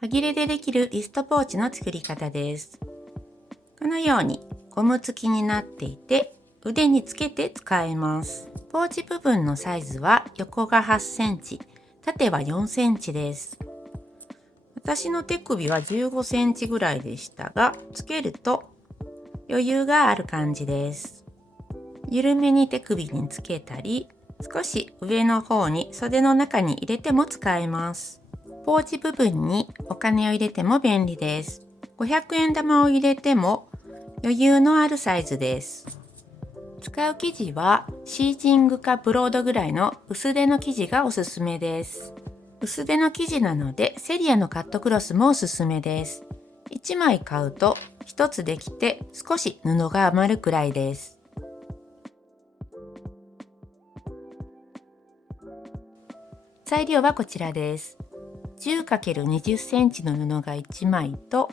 端切れでできるリストポーチの作り方です。このようにゴム付きになっていて腕につけて使えます。ポーチ部分のサイズは横が8センチ、縦は4センチです。私の手首は15センチぐらいでしたが、つけると余裕がある感じです。緩めに手首につけたり、少し上の方に袖の中に入れても使えます。ポーチ部分にお金を入れても便利です。500円玉を入れても余裕のあるサイズです。使う生地はシーチングかブロードぐらいの薄手の生地がおすすめです。薄手の生地なのでセリアのカットクロスもおすすめです。1枚買うと1つできて少し布が余るくらいです。材料はこちらです。10×20 センチの布が1枚と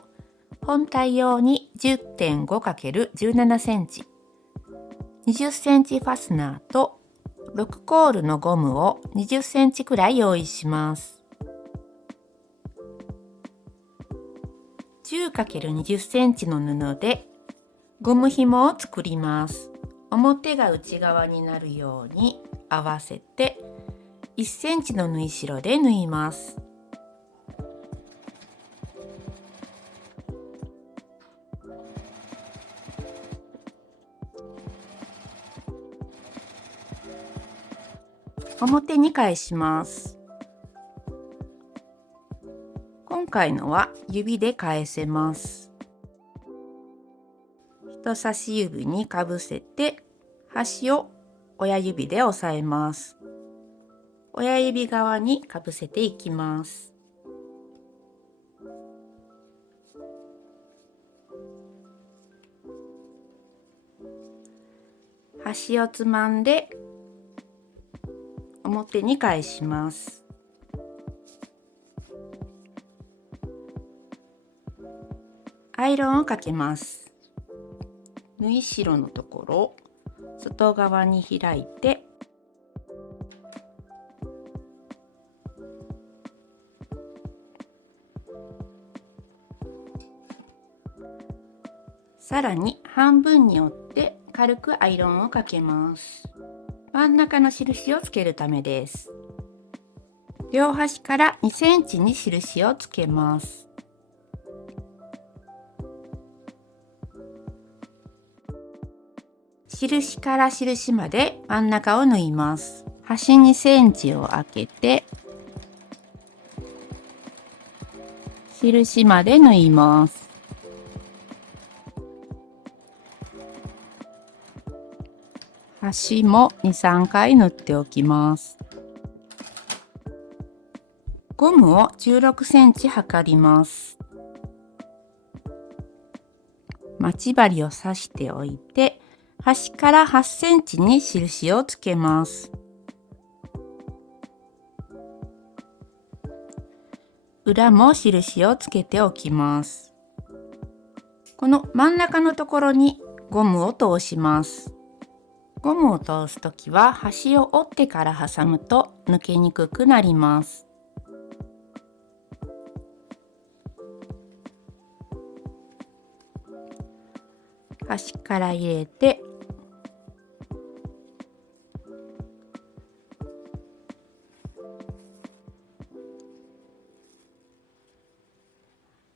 本体用に 10.5×17 センチ、20センチファスナーと6コールのゴムを20センチくらい用意します。10×20 センチの布でゴム紐を作ります。表が内側になるように合わせて1センチの縫い代で縫います。表に返します。今回のは指で返せます。人差し指にかぶせて端を親指で押さえます。親指側にかぶせていきます。端をつまんで表に返します。アイロンをかけます。縫い代のところ外側に開いてさらに半分に折って軽くアイロンをかけます。真ん中の印をつけるためです。両端から2センチに印をつけます。印から印まで真ん中を縫います。端2センチを空けて印まで縫います。端も2、3回縫っておきます。ゴムを16センチ測ります。待ち針を刺しておいて、端から8センチに印をつけます。裏も印をつけておきます。この真ん中のところにゴムを通します。ゴムを通すときは端を折ってから挟むと抜けにくくなります。端から入れて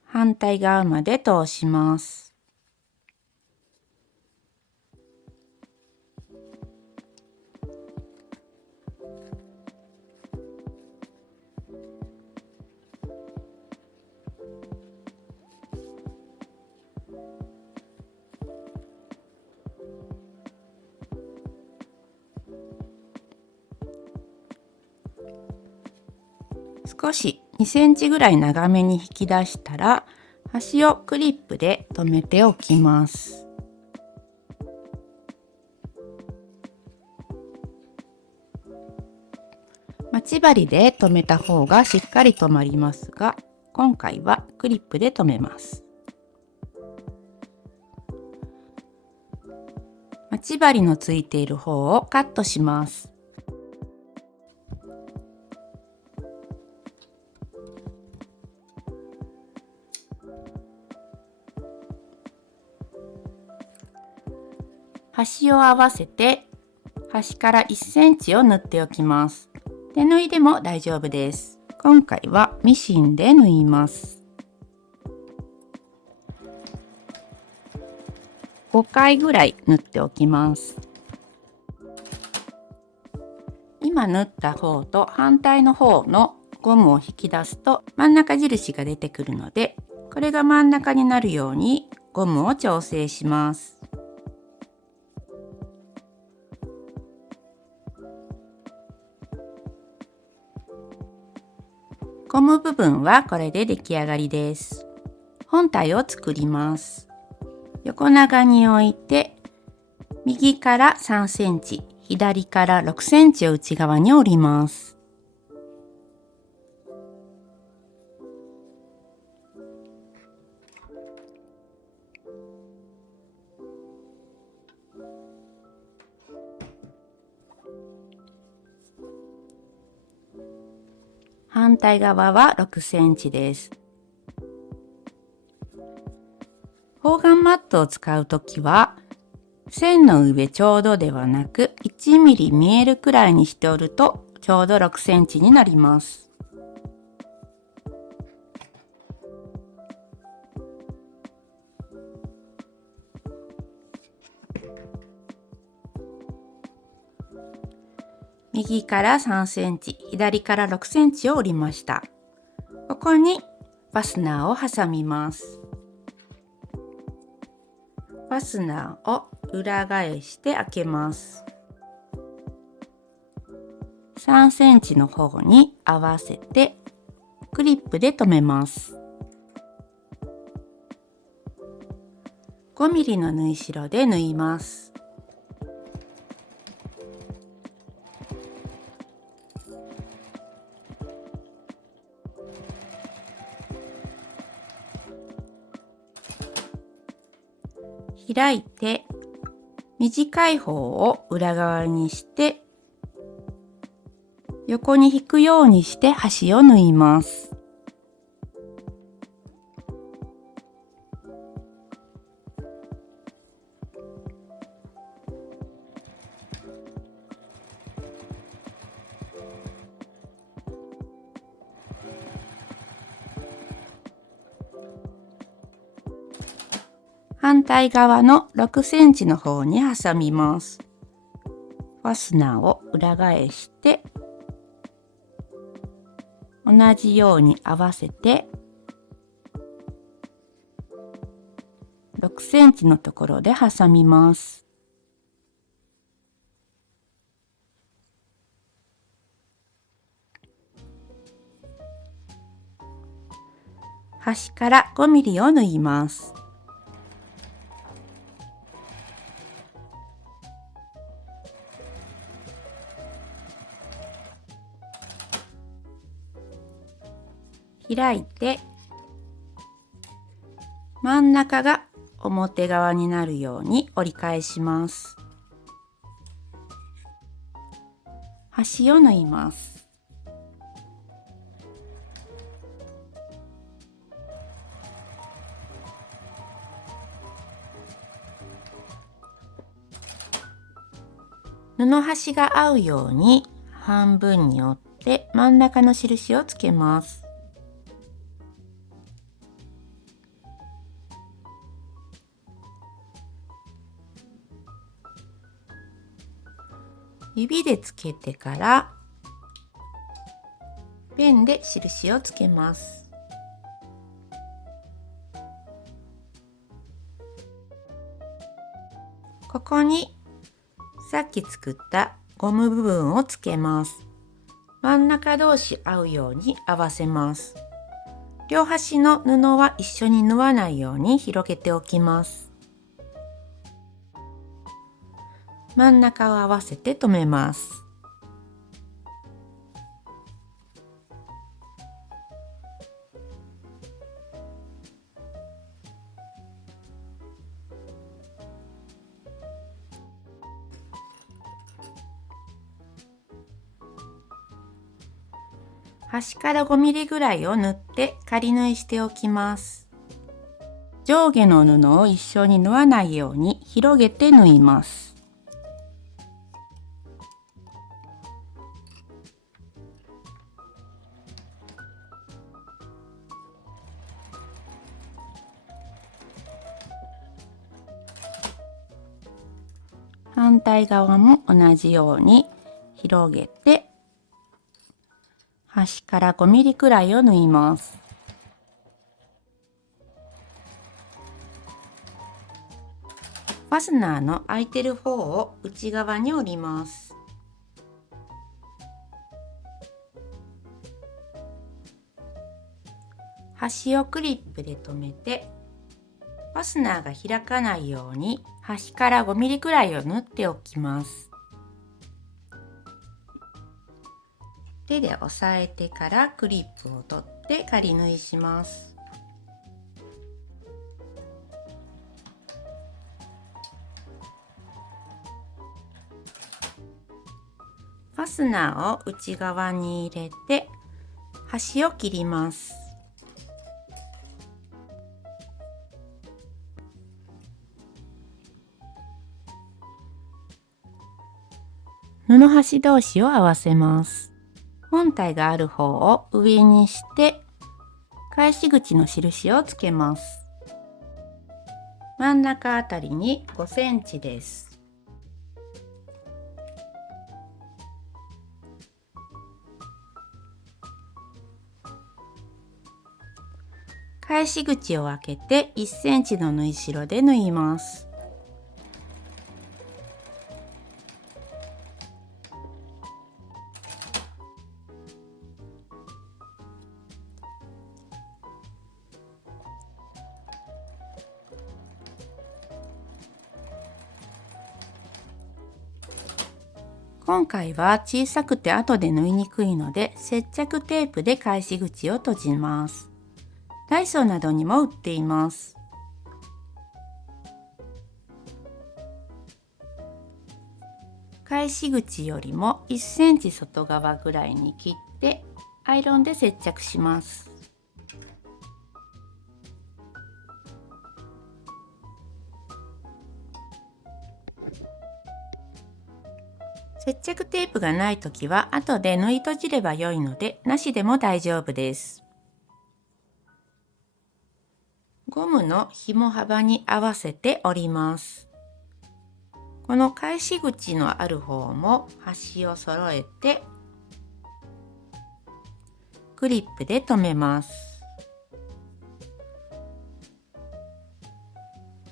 反対側まで通します。少し2センチぐらい長めに引き出したら端をクリップで留めておきます。待ち針で留めた方がしっかり留まりますが、今回はクリップで留めます。待ち針のついている方をカットします。端を合わせて端から1センチを縫っておきます。手縫いでも大丈夫です。今回はミシンで縫います。5回ぐらい縫っておきます。今縫った方と反対の方のゴムを引き出すと真ん中印が出てくるので、これが真ん中になるようにゴムを調整します。ゴム部分はこれで出来上がりです。本体を作ります。横長に置いて、右から3センチ、左から6センチを内側に折ります。反対側は6センチです。方眼マットを使うときは、線の上ちょうどではなく1ミリ見えるくらいにしておるとちょうど6センチになります。右から3センチ、左から6センチを折りました。ここにファスナーを挟みます。ファスナーを裏返して開けます。3センチの方に合わせてクリップで留めます。5ミリの縫い代で縫います。開いて短い方を裏側にして横に引くようにして端を縫います。反対側の6センチの方に挟みます。ファスナーを裏返して同じように合わせて6センチのところで挟みます。端から5ミリを縫います。開いて真ん中が表側になるように折り返します。端を縫います。布端が合うように半分に折って真ん中の印をつけます。指でつけてからペンで印をつけます。ここにさっき作ったゴム部分をつけます。真ん中同士合うように合わせます。両端の布は一緒に縫わないように広げておきます。真ん中を合わせて留めます。端から5ミリぐらいを縫って仮縫いしておきます。上下の布を一緒に縫わないように広げて縫います。反対側も同じように広げて、端から5ミリくらいを縫います。ファスナーの開いてる方を内側に折ります。端をクリップで留めて、ファスナーが開かないように端から5ミリくらいを縫っておきます。手で押さえてからクリップを取って仮縫いします。ファスナーを内側に入れて端を切ります。布端同士を合わせます。本体がある方を上にして返し口の印をつけます。真ん中あたりに5センチです。返し口を開けて1センチの縫い代で縫います。今回は小さくて後で縫いにくいので接着テープで返し口を閉じます。ダイソーなどにも売っています。返し口よりも1センチ外側ぐらいに切ってアイロンで接着します。接着テープがないときは後で縫い閉じれば良いのでなしでも大丈夫です。ゴムの紐幅に合わせて折ります。この返し口のある方も端を揃えてクリップで留めます。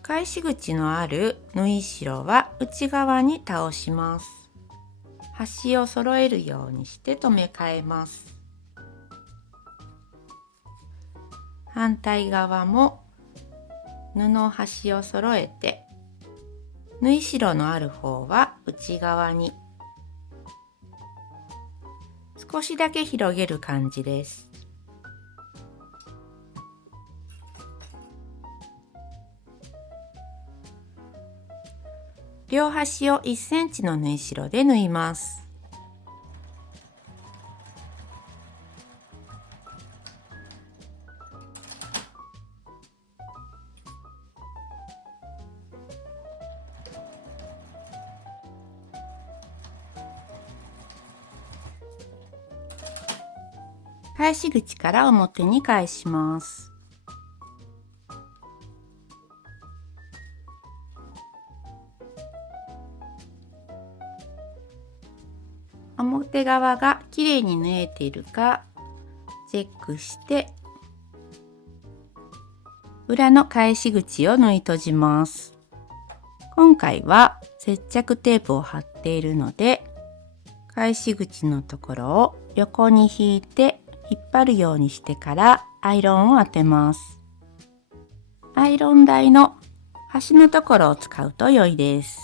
返し口のある縫い代は内側に倒します。端を揃えるようにして留め替えます。反対側も布端を揃えて縫い代のある方は内側に少しだけ広げる感じです。両端を1センチの縫い代で縫います。返し口から表に返します。表側がきれいに縫えているかチェックして裏の返し口を縫い閉じます。今回は接着テープを貼っているので返し口のところを横に引いて引っ張るようにしてからアイロンを当てます。アイロン台の端のところを使うと良いです。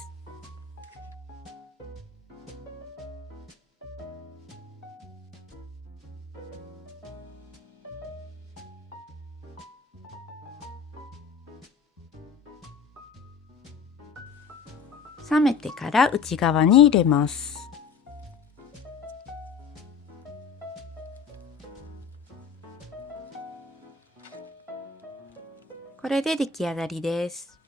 冷めてから内側に入れます。これで出来上がりです。